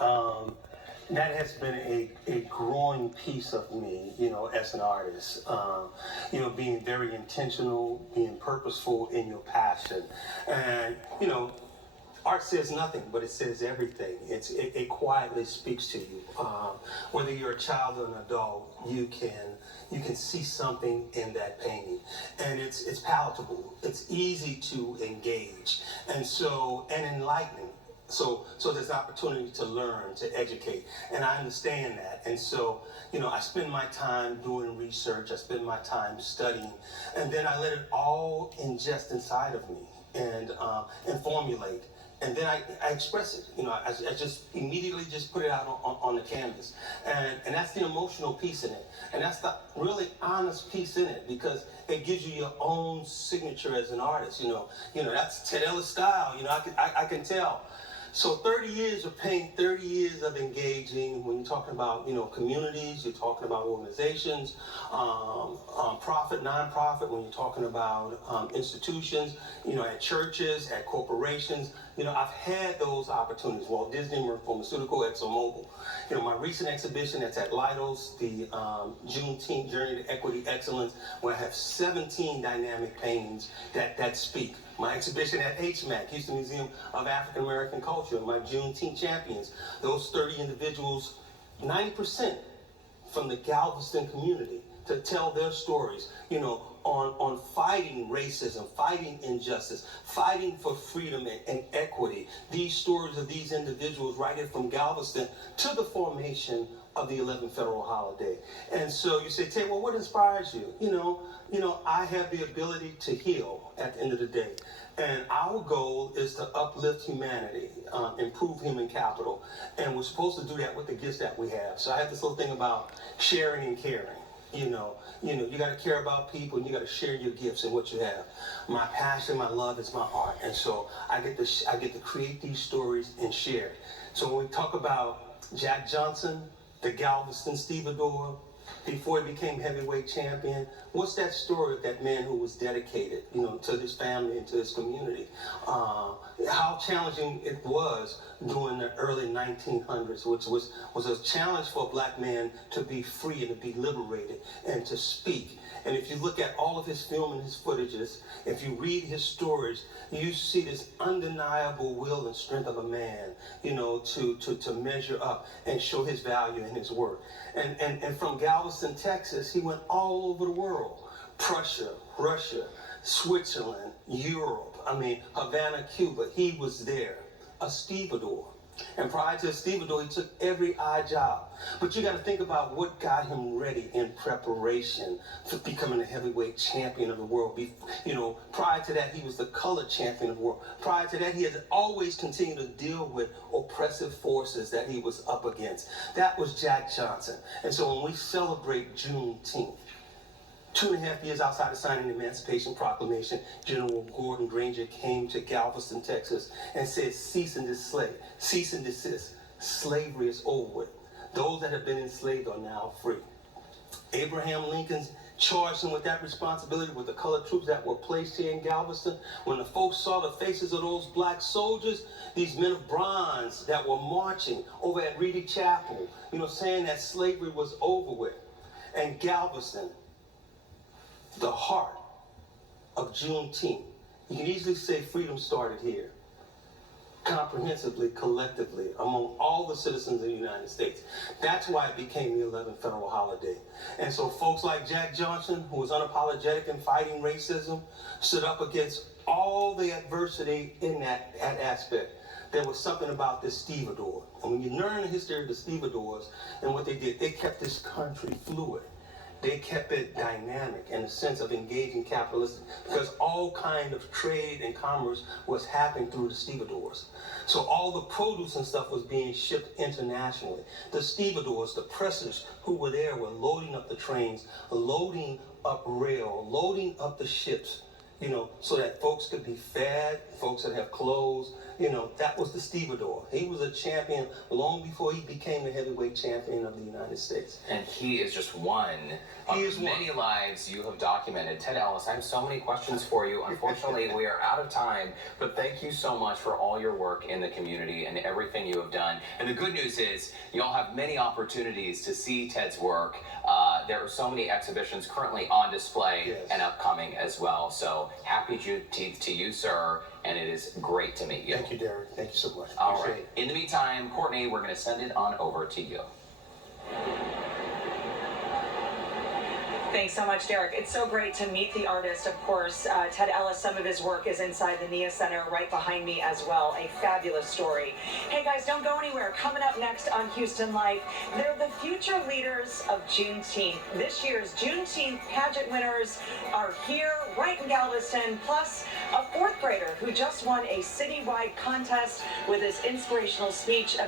Um, that has been a growing piece of me, as an artist. Being very intentional, being purposeful in your passion. And, art says nothing, but it says everything. It quietly speaks to you. Whether you're a child or an adult, you can see something in that painting, and it's palatable. It's easy to engage, and enlightening. So there's opportunity to learn, to educate, and I understand that. And so, I spend my time doing research. I spend my time studying, and then I let it all ingest inside of me and formulate. And then I express it. I just immediately just put it out on the canvas, and that's the emotional piece in it, and that's the really honest piece in it, because it gives you your own signature as an artist. That's Ted Ellis style. I can tell. So 30 years of paint, 30 years of engaging. When you're talking about, communities, you're talking about organizations, profit, nonprofit. When you're talking about institutions, at churches, at corporations, I've had those opportunities. Walt Disney, Merck Pharmaceutical, ExxonMobil. My recent exhibition that's at Leidos, the Juneteenth Journey to Equity Excellence, where I have 17 dynamic paintings that speak. My exhibition at HMAC, Houston Museum of African American Culture, my Juneteenth champions, those 30 individuals, 90% from the Galveston community, to tell their stories, on fighting racism, fighting injustice, fighting for freedom and equity. These stories of these individuals right here from Galveston to the formation of the 11th federal holiday. And so you say, Tay, well, what inspires you? I have the ability to heal at the end of the day. And our goal is to uplift humanity, improve human capital. And we're supposed to do that with the gifts that we have. So I have this little thing about sharing and caring. You got to care about people, and you got to share your gifts and what you have. My passion, my love is my art. And so I get to create these stories and share it. So when we talk about Jack Johnson, the Galveston stevedore, before he became heavyweight champion, what's that story of that man who was dedicated, to his family and to his community? How challenging it was during the early 1900s, which was a challenge for a black man to be free and to be liberated and to speak. And if you look at all of his film and his footages, if you read his stories, you see this undeniable will and strength of a man, to measure up and show his value and his work. And from Galveston, Texas, he went all over the world. Prussia, Russia, Switzerland, Europe, Havana, Cuba. He was there, a stevedore. And prior to stevedore, he took every odd job. But you got to think about what got him ready in preparation for becoming a heavyweight champion of the world. Prior to that, he was the color champion of the world. Prior to that, he had always continued to deal with oppressive forces that he was up against. That was Jack Johnson. And so when we celebrate Juneteenth, 2.5 years outside of signing the Emancipation Proclamation, General Gordon Granger came to Galveston, Texas, and said, cease and desist. Slavery is over with. Those that have been enslaved are now free. Abraham Lincoln charged him with that responsibility with the colored troops that were placed here in Galveston. When the folks saw the faces of those black soldiers, these men of bronze that were marching over at Reedy Chapel, saying that slavery was over with. And Galveston, the heart of Juneteenth. You can easily say freedom started here, comprehensively, collectively, among all the citizens of the United States. That's why it became the 11th federal holiday. And so folks like Jack Johnson, who was unapologetic in fighting racism, stood up against all the adversity in that aspect. There was something about this stevedore. And when you learn the history of the stevedores and what they did, they kept this country fluid. They kept it dynamic in the sense of engaging capitalism, because all kind of trade and commerce was happening through the stevedores. So all the produce and stuff was being shipped internationally. The stevedores, the pressers who were there were loading up the trains, loading up rail, loading up the ships, so that folks could be fed, folks that have clothes. That was the stevedore. He was a champion long before he became the heavyweight champion of the United States. And he is just one of many lives you have documented. Ted Ellis, I have so many questions for you. Unfortunately, we are out of time, but thank you so much for all your work in the community and everything you have done. And the good news is you'll have many opportunities to see Ted's work. There are so many exhibitions currently on display and upcoming as well. So happy Juneteenth to you, sir, and it is great to meet you. Thank you, Derek. Thank you so much. All right. In the meantime, Courtney, we're going to send it on over to you. Thanks so much, Derek. It's so great to meet the artist, of course. Ted Ellis, some of his work is inside the Nia Center right behind me as well. A fabulous story. Hey, guys, don't go anywhere. Coming up next on Houston Life, they're the future leaders of Juneteenth. This year's Juneteenth pageant winners are here right in Galveston, plus a fourth grader who just won a citywide contest with his inspirational speech about